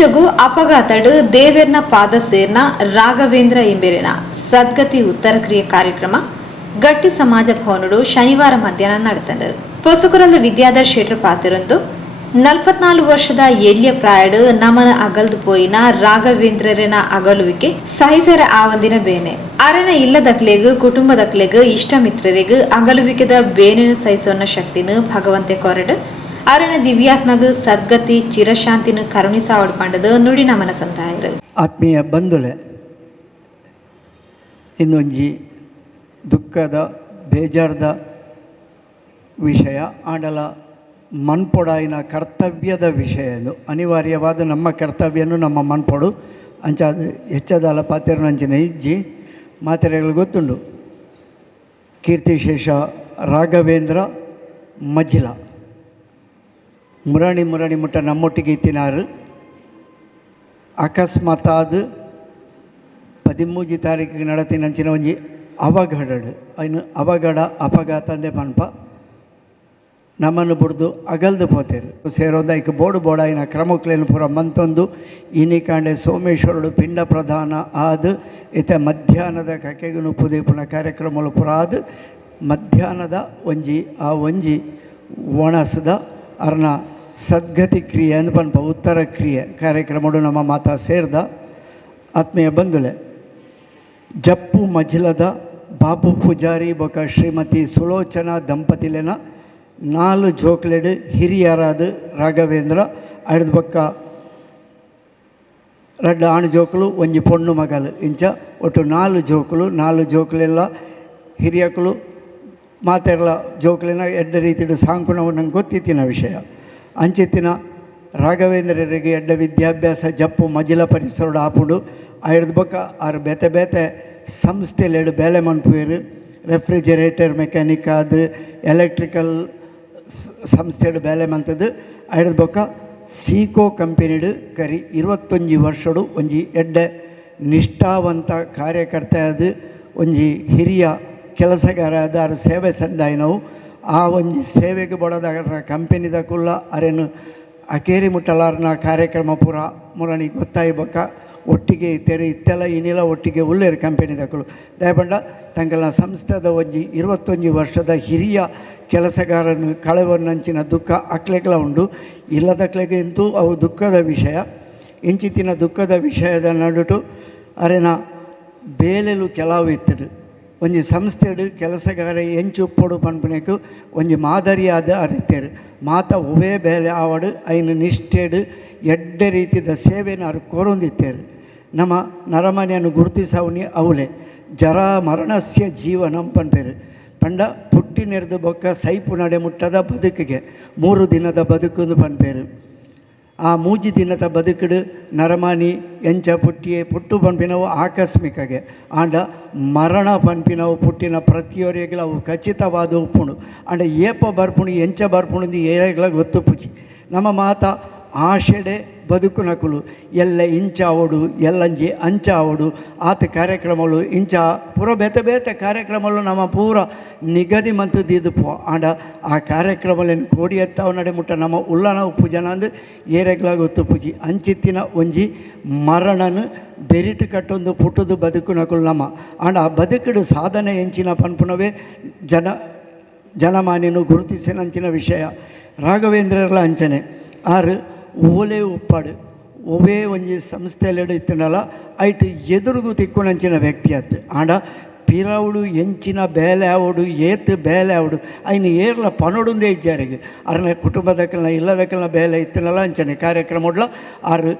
ಇಂಚಗು ಅಪಘಾತಡು ದೇವೇರ್ನ ಪಾದ ಸೇರ್ನ ರಾಘವೇಂದ್ರ ಎಂಬೆರಿನ ಸದ್ಗತಿ ಉತ್ತರ ಕ್ರಿಯೆ ಕಾರ್ಯಕ್ರಮ ಗಟ್ಟಿ ಸಮಾಜ ಭವನಡು ಶನಿವಾರ ಮಧ್ಯಾಹ್ನ ನಡೆತಂದು ಪೊಸುಕುರಂದು ವಿದ್ಯಾಧರ್ ಶೆಟ್ರು ಪಾತಿರೊಂದು 44 ವರ್ಷದ ಎಲ್ಯ ಪ್ರಾಯಡು ನಮನ ಅಗಲ್ದು ಪೋಯಿನ ರಾಘವೇಂದ್ರರಿನ ಅಗಲುವಿಕೆ ಸಹಿಸರ ಆವಂದಿನ ಬೇನೆ ಅರೆನ ಇಲ್ಲದಕ್ಲೆಗು ಕುಟುಂಬದಕ್ಲೆಗು ಇಷ್ಟ ಮಿತ್ರರಿಗೂ ಅಗಲುವಿಕೆದ ಬೇನೆನ ಸಹಿಸೋನ ಶಕ್ತಿನು ಭಗವಂತೆ ಕೊರಡು ಅರೆನ ದಿವ್ಯಾತ್ಮಗ ಸದ್ಗತಿ ಚಿರಶಾಂತಿನ ಕರುಣಿಸಾವಡ್ ಪಂಡದು ನುಡಿ ನಮನ ಸಂತಾಯರು ಆತ್ಮೀಯ ಬಂಧುಲೆ ಇನ್ನೊಂಜಿ ದುಃಖದ ಬೇಜಾರ್ದ ವಿಷಯ ಆಂಡಲ ಮನ್ಪೊಡಾಯಿನ ಕರ್ತವ್ಯದ ವಿಷಯ ಇದು ಅನಿವಾರ್ಯವಾದ ನಮ್ಮ ಕರ್ತವ್ಯನು ನಮ್ಮ ಮನ್ಪೊಡು ಅಂಚಾದ ಹೆಚ್ಚದಲ್ಲ ಪಾತೆರನು ಅಂಚಿನ ಇಜ್ಜಿ ಮಾತೆರೆಗಳು ಗೊತ್ತುಂಡು ಕೀರ್ತಿಶೇಷ ರಾಘವೇಂದ್ರ ಮಜಿಲ ಮುರಾಣಿ ಮುಟ್ಟ ನಮ್ಮೊಟ್ಟಿಗೆ ಇತ್ತಿನಾರು ಅಕಸ್ಮಾತಾದ 13 ತಾರೀಕಿಗೆ ನಡತಿನಂಚಿನ ಒಂಜಿ ಅವಘಡಡು ಅಯ್ನು ಅವಘಡ ಅಪಘಾತ ಅಂದೆ ಪನ್ಪ ನಮ್ಮನ್ನು ಬುಡ್ದು ಅಗಲ್ದು ಪೋತೇರು ಸೇರೋದ ಈಗ ಬೋಡಾಯಿನ ಕ್ರಮಕ್ಲೇನು ಪೂರ ಮಂತೊಂದು ಇನಿಕಾಂಡೆ ಸೋಮೇಶ್ವರುಡು ಪಿಂಡ ಪ್ರಧಾನ ಆದ ಇತ ಮಧ್ಯಾಹ್ನದ ಕಕೆಗೆ ನುಪ್ಪುದೀಪುನ ಕಾರ್ಯಕ್ರಮಗಳು ಪೂರ ಆದ ಮಧ್ಯಾಹ್ನದ ಒಂಜಿ ಒಣಸದ ಅರ್ನ ಸದ್ಗತಿ ಕ್ರಿಯೆ ಅಂದು ಪನ್ಪ ಉತ್ತರ ಕ್ರಿಯೆ ಕಾರ್ಯಕ್ರಮಡು ನಮ್ಮ ಮಾತಾ ಸೇರ್ದ ಆತ್ಮೀಯ ಬಂಧುಲೆ ಜಪ್ಪು ಮಜಿಲದ ಬಾಬು ಪೂಜಾರಿ ಬೊಕ ಶ್ರೀಮತಿ ಸುಲೋಚನಾ ದಂಪತಿಲೆನ 4 ಜೋಕ್ಲೆಡು ಹಿರಿಯರಾದ ರಾಘವೇಂದ್ರ ಅಡ್ದ ಬೊಕ್ಕ 2 ಆಣು ಜೋಕುಲು ಒಂಜಿ ಪೊಣ್ಣು ಮಗಲು ಇಂಚ ಒಟ್ಟು 4 ಜೋಕುಲೆಲ್ಲ ಹಿರಿಯಕಲು ಮಾತೆರ್ಲ ಜೋಕುಲಿನ ಎಡ್ಡ ರೀತಿಡು ಸಾಂಕುಣವು ನಂಗೆ ಗೊತ್ತಿತ್ತಿನ ವಿಷಯ ಅಂಚಿತ್ತಿನ ರಾಘವೇಂದ್ರರಿಗೆ ಎಡ್ಡ ವಿದ್ಯಾಭ್ಯಾಸ ಜಪ್ಪು ಮಜಿಲ ಪರಿಸರ ಆಪುಂಡು ಆಯ್ದ ಬೊಕ್ಕ ಆರು ಬೇತೆ ಸಂಸ್ಥೆಲೆಡು ಬೇಲೆ ಮನ್ಪುವೆರು ರೆಫ್ರಿಜರೇಟರ್ ಮೆಕ್ಯಾನಿಕ್ ಅದು ಎಲೆಕ್ಟ್ರಿಕಲ್ ಸಂಸ್ಥೆಡು ಬೇಲೆ ಮಂತದ್ದು ಆಯ್ದ ಬೊಕ್ಕ ಸೀಕೋ ಕಂಪೆನಿಡು ಕರಿ 21 ವರ್ಷಡು ಒಂಜಿ ಎಡ್ಡ ನಿಷ್ಠಾವಂತ ಕಾರ್ಯಕರ್ತ ಅದು ಒಂಜಿ ಹಿರಿಯ ಕೆಲಸಗಾರ ಅದು ಅರ ಸೇವೆ ಸಂದಾಯಿನವು ಆ ಒಂಜಿ ಸೇವೆಗೆ ಬಡದ ಕಂಪೆನಿದ ಕುಲ್ಲ ಅರೇನು ಅಕೇರಿ ಮುಟ್ಟಲಾರ್ನ ಕಾರ್ಯಕ್ರಮ ಪೂರ ಮುರಣಿ ಗೊತ್ತಾಯಿ ಬೊಕ್ಕ ಒಟ್ಟಿಗೆ ಇತ್ತೇರು ಇತ್ತೆಲ್ಲ ಇನ್ನಿಲ್ಲ ಒಟ್ಟಿಗೆ ಉಳ್ಳೇರು ಕಂಪೆನಿದ ಕುಲು ದಯಪಂಡ ತಂಗಲ ಸಂಸ್ಥೆದ ಒಂಜಿ 21 ವರ್ಷದ ಹಿರಿಯ ಕೆಲಸಗಾರನು ಕಳೆವನ್ನಂಚಿನ ದುಃಖ ಅಕ್ಲೆಗಳ ಉಂಡು ಇಲ್ಲದಕ್ಲೆಗೆ ಇಂತೂ ಅವು ದುಃಖದ ವಿಷಯ ಇಂಚಿತ್ತಿನ ದುಃಖದ ವಿಷಯದ ನಡುಟು ಅರೆನ ಬೇಲೆಲು ಕೆಲವು ಇತ್ತಡು ಒಂಜಿ ಸಂಸ್ಥೆಡು ಕೆಲಸಗಾರ ಎಂಚು ಉಪ್ಪೊಡು ಪನ್ಪುನಕು ಒಂಜಿ ಮಾದರಿಯಾದ ಅರಿತೇರು ಮಾತ ಒವೇ ಬೇಲೆ ಆವಡು ಐನು ನಿಷ್ಠೆಡು ಎಡ್ಡೆ ರೀತಿಯ ಸೇವೆನ ಅವ್ರು ಕೊರೊಂದಿತ್ತೇರು ನಮ್ಮ ನರಮನೆಯನ್ನು ಗುರುತಿಸವನಿ ಅವಳೆ ಜರ ಮರಣಸ್ಯ ಜೀವನಂ ಪನ್ಪೇರು ಪಂಡ ಪುಟ್ಟಿನೆರೆದು ಬೊಕ್ಕ ಸೈಪು ನಡೆ ಮುಟ್ಟದ ಬದುಕಿಗೆ 3 ದಿನದ ಬದುಕುಂದು ಪನ್ಪೇರು ಆ 3 ದಿನದ ಬದುಕುಡು ನರಮಾನಿ ಎಂಚ ಪುಟ್ಟು ಪನ್ಪಿನವು ಆಕಸ್ಮಿಕಗೆ ಆಂಡ ಮರಣ ಪನ್ಪಿನವು ಪುಟ್ಟಿನ ಪ್ರತಿಯೊರೆಗಳು ಅವು ಖಚಿತವಾದ ಉಪ್ಪುಣು ಆಂಡ ಏಪ ಬರ್ಪುಣು ಎಂಚ ಬರ್ಪುಣು ಏರೆಗಳ ಗೊತ್ತು ಪುಚಿ ನಮ್ಮ ಮಾತ ಆಶೆಡೆ ಬದುಕುನಕುಲು ಎಲ್ಲ ಇಂಚ ಅವಡು ಎಲ್ಲಂಜಿ ಅಂಚ ಅವಡು ಆತ ಕಾರ್ಯಕ್ರಮಗಳು ಇಂಚ ಪೂರ ಬೇತೆ ಕಾರ್ಯಕ್ರಮಗಳು ನಮ್ಮ ಪೂರ ನಿಗದಿ ಮಂತದ್ದು ಪೋ ಆಂಡ ಆ ಕಾರ್ಯಕ್ರಮಗಳನ್ನು ಕೋಡಿ ಎತ್ತಾವ ನಡೆ ಮುಟ್ಟ ನಮ್ಮ ಉಲ್ಲನ ಉಪ್ಪು ಜನ ಅಂದು ಏರೆಗಳ ಗೊತ್ತು ಪೂಜಿ ಅಂಚಿತ್ತಿನ ಒಂಜಿ ಮರಣನು ಬೆರಿಟು ಕಟ್ಟೊಂದು ಪುಟ್ಟದು ಬದುಕುನಕುಲು ನಮ್ಮ ಆಂಡ ಆ ಬದುಕುಡು ಸಾಧನೆ ಎಂಚಿನ ಪನ್ಪುನವೇ ಜನಮಾನ್ಯನು ಗುರುತಿಸಿನಂಚಿನ ವಿಷಯ ರಾಘವೇಂದ್ರರ ಅಂಚನೆ ಆರು ಓಲೆ ಉಪ್ಪಾಡು ಒವೇ ಒಂಜಿ ಸಂಸ್ಥೆಲೆಡು ಇತ್ತನಲ್ಲ ಐಟು ಎದುರುಗು ತಿಕ್ಕುನಂಚಿನ ವ್ಯಕ್ತಿ ಆತು ಆಂಡ ಪಿರವುಡು ಎಂಚಿನ ಬೇಲೆ ಆವಡು ಏತು ಬೇಲೆ ಆವಡು ಐನು ಏರ್ಲ ಪನೊಡುಂದೇ ಇಜ್ಜಾರಿಗೆ ಅರನ ಕುಟುಂಬದಕ್ಕಲ್ನ ಇಲ್ಲದಕ್ಕಲ್ನ ಬೇಲೆ ಇತ್ತನಲ್ಲ ಅಂಚನೆ ಕಾರ್ಯಕ್ರಮಡ್ಲ ಆರು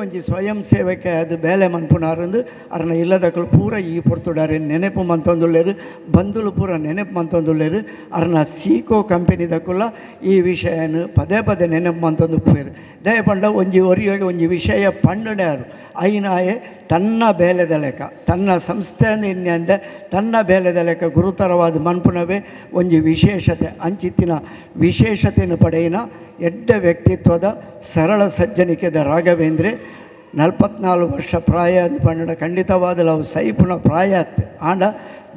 ಒಂಜಿ ಸ್ವಯಂ ಸೇವಕ ಅದು ಬೇಲೆ ಮನ್ಪುನಾರಂದು ಅರನ ಇಲ್ಲದಕ್ಕಲು ಪೂರ ಈ ಪೊರ್ತುಡಾರೆ ನೆನಪು ಮಂತೊಂದುಳ್ಳೇರು ಬಂಧುಲು ಪೂರ ನೆನಪು ಮಂತೊಂದುಳ್ಳೇರು ಅರನ ಸೀಕೋ ಕಂಪೆನಿದಕ್ಕುಲ್ಲ ಈ ವಿಷಯನು ಪದೇ ನೆನಪು ಮಂತೊಂದು ಪೋಯರು ದಯಪಂಡ ಒಂಜಿ ಒರಿಯಾಗ ಒಂಜಿ ವಿಷಯ ಪಂಡಡ್ಯಾರು ಐನಾಯೆ ತನ್ನ ಬೇಲೆದ ಲೆಕ್ಕ ತನ್ನ ಸಂಸ್ಥೆಯಿಂದ ಇನ್ನಂದೆ ತನ್ನ ಬೇಲೆದ ಲೆಕ್ಕ ಗುರುತರವಾದ ಮನ್ಪುನವೇ ಒಂಜಿ ವಿಶೇಷತೆ ಅಂಚಿತ್ತಿನ ವಿಶೇಷತೆಯನ್ನು ಪಡೆಯಿನ ಎಡ್ಡ ವ್ಯಕ್ತಿತ್ವದ ಸರಳ ಸಜ್ಜನಿಕೆದ ರಾಘವೇಂದ್ರೆ 44 ವರ್ಷ ಪ್ರಾಯ ಅಂದು ಪಂಡ ಖಂಡಿತವಾದ ಅವು ಸೈಪುನ ಪ್ರಾಯ ಆಂಡ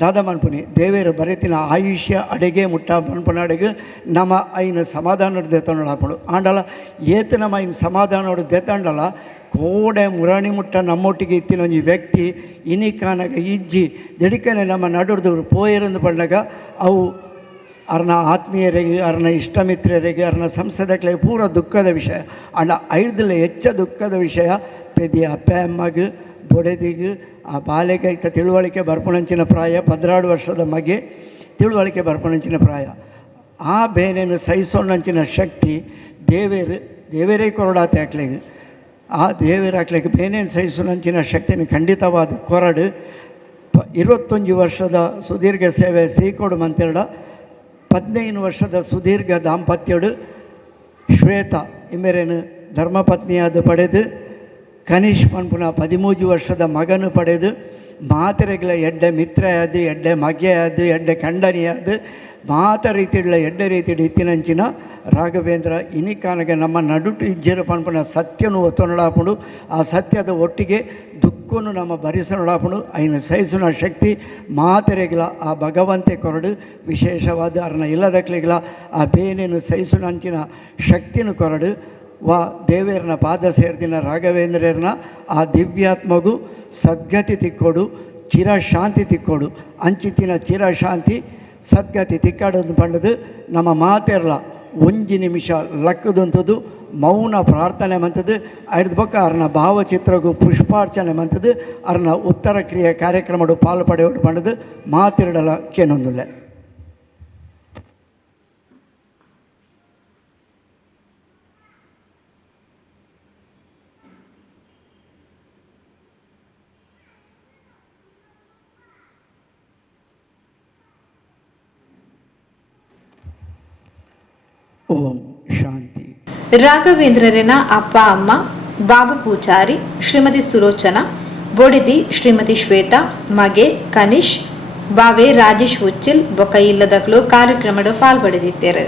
ದಾದ ಮನ್ಪುನಿ ದೇವೇರು ಬರೆತಿನ ಆಯುಷ್ಯ ಅಡೆಗೆ ಮುಟ್ಟ ಮನ್ಪುನಾಡೆಗೆ ನಮ್ಮ ಐನ ಸಮಾಧಾನ ದೆತೊಂಡಾಪಡು ಆಂಡಲ ಏತು ನಮ್ಮ ಐನ ಸಮಾಧಾನ ದೆತಂಡಲ ಕೋಡೆ ಮುರಾಣಿ ಮುಟ್ಟ ನಮ್ಮೊಟ್ಟಿಗೆ ಇತ್ತಿನ ಒಂಜಿ ವ್ಯಕ್ತಿ ಇನಿಕಾನಾಗ ಇಜ್ಜಿ ದಿಡಿಕನೆ ನಮ್ಮ ನಡುರ್ದವ್ರು ಪೋಯರಂದು ಬಂದಾಗ ಅವು ಅರ್ನ ಆತ್ಮೀಯರಿಗೆ ಅರ್ನ ಇಷ್ಟಮಿತ್ರರಿಗೆ ಅರ್ನ ಸಂಸದಕ್ಕೆ ಪೂರ ದುಃಖದ ವಿಷಯ ಅಂಡ ಐದಲ್ಲ ಹೆಚ್ಚ ದುಃಖದ ವಿಷಯ ಪೆದಿ ಅಪ್ಪಮ್ಮಗ ಬೊಡೆದಿಗೆ ಆ ಬಾಲೆಗೆ ಇತ್ತ ತಿಳುವಳಿಕೆ ಬರ್ಪಣಂಚಿನ ಪ್ರಾಯ 16 ವರ್ಷದ ಮಗೆ ತಿಳುವಳಿಕೆ ಬರ್ಪಣಂಚಿನ ಪ್ರಾಯ ಆ ಬೇನೆಯನ್ನು ಸಹಿಸೋಣಂಚಿನ ಶಕ್ತಿ ದೇವೇರೇ ಕೊರಡಾತೆ ಹಾಕ್ಲಿಗೆ ಆ ದೇವೇರು ಹಾಕ್ಲಿಕ್ಕೆ ಬೇನೇನು ಸಹಿಸೋಣಂಚಿನ ಶಕ್ತಿನ ಖಂಡಿತವಾದ ಕೊರಡು 21 ವರ್ಷದ ಸುದೀರ್ಘ ಸೇವೆ ಸೀಕೋಡು ಮಂತೆರಡ 15 ವರ್ಷದ ಸುದೀರ್ಘ ದಾಂಪತ್ಯಡು ಶ್ವೇತ ಇಮೆರೇನು ಧರ್ಮಪತ್ನಿಯಾದ ಪಡೆದು ಕನಿಷ್ ಪನ್ಪುನ 13 ವರ್ಷದ ಮಗನು ಪಡೆದು ಮಾತೆರೆಗಳ ಎಡ್ಡೆ ಮಿತ್ರೆಯಾದ ಎಡ್ಡೆ ಮಗೆಯಾದ ಎಡ್ಡೆ ಖಂಡನಿಯಾದ ಮಾತ ರೀತಿയുള്ള ಎಡ್ಡೆ ರೀತಿಯ ಇತ್ತಿನಂಚಿನ ರಾಘವೇಂದ್ರ ಇನಿಕಾನಗೆ ನಮ್ಮ ನಡುಟು ಇಜ್ಜೆರು ಪನ್ಪುನ ಸತ್ಯನು ಒತ್ತೊನಡಾಪುಡು ಆ ಸತ್ಯದ ಒಟ್ಟಿಗೆ ದುಃಖನು ನಮ್ಮ ಭರಿಸನೊಡಾಪುಡು ಐನ ಸಹಿಸುನ ಶಕ್ತಿ ಮಾತೆರೆಗಳ ಆ ಭಗವಂತೆ ಕೊರಡು ವಿಶೇಷವಾದ ಅರ್ನ ಇಲ್ಲದಕ್ಲಿಗಳ ಆ ಬೇನೇನು ಸಹಿಸುನಂಚಿನ ಶಕ್ತಿನೂ ಕೊರಡು ವಾ ದೇವೇರನ ಪಾದ ಸೇರ್ದಿನ ರಾಘವೇಂದ್ರನ ಆ ದಿವ್ಯಾತ್ಮಗೂ ಸದ್ಗತಿ ತಿಕ್ಕೋಡು ಚಿರಶಾಂತಿ ತಿಕ್ಕೋಡು ಅಂಚಿತ್ತಿನ ಚಿರಶಾಂತಿ ಸದ್ಗತಿ ತಿಕ್ಕಾಡೋದು ಪಂಡದು ನಮ್ಮ ಮಾತೆರ್ಲ 1 ನಿಮಿಷ ಲಕ್ಕದಂಥದ್ದು ಮೌನ ಪ್ರಾರ್ಥನೆ ಮಂತದ್ದು ಐದು ಬೊಕ್ಕ ಅರ್ನ ಭಾವಚಿತ್ರಗೂ ಪುಷ್ಪಾರ್ಚನೆ ಮಂತದ್ದು ಅರ್ನ ಉತ್ತರ ಕ್ರಿಯೆ ಕಾರ್ಯಕ್ರಮಡು ಪಾಲು ಪಡೆಯೋಡು ಪಂಡದು ಮಾತಿರಡಲ ಕೇನೊಂದುಲ್ಲೆ. ಓಂ ಶಾಂತಿ. ರಾಘವೇಂದ್ರರನ ಅಪ್ಪ ಅಮ್ಮ ಬಾಬು ಪೂಜಾರಿ, ಶ್ರೀಮತಿ ಸುಲೋಚನಾ, ಬೊಡೆದಿ ಶ್ರೀಮತಿ ಶ್ವೇತಾ, ಮಗೆ ಕನಿಷ್, ಬಾವೆ ರಾಜೇಶ್ ಉಚ್ಚಿಲ್ ಬೊಕ್ಕ ಇಲ್ಲದಕ್ಲು ಕಾರ್ಯಕ್ರಮಡು ಪಾಲ್ಪಡೆದಿದ್ದರು.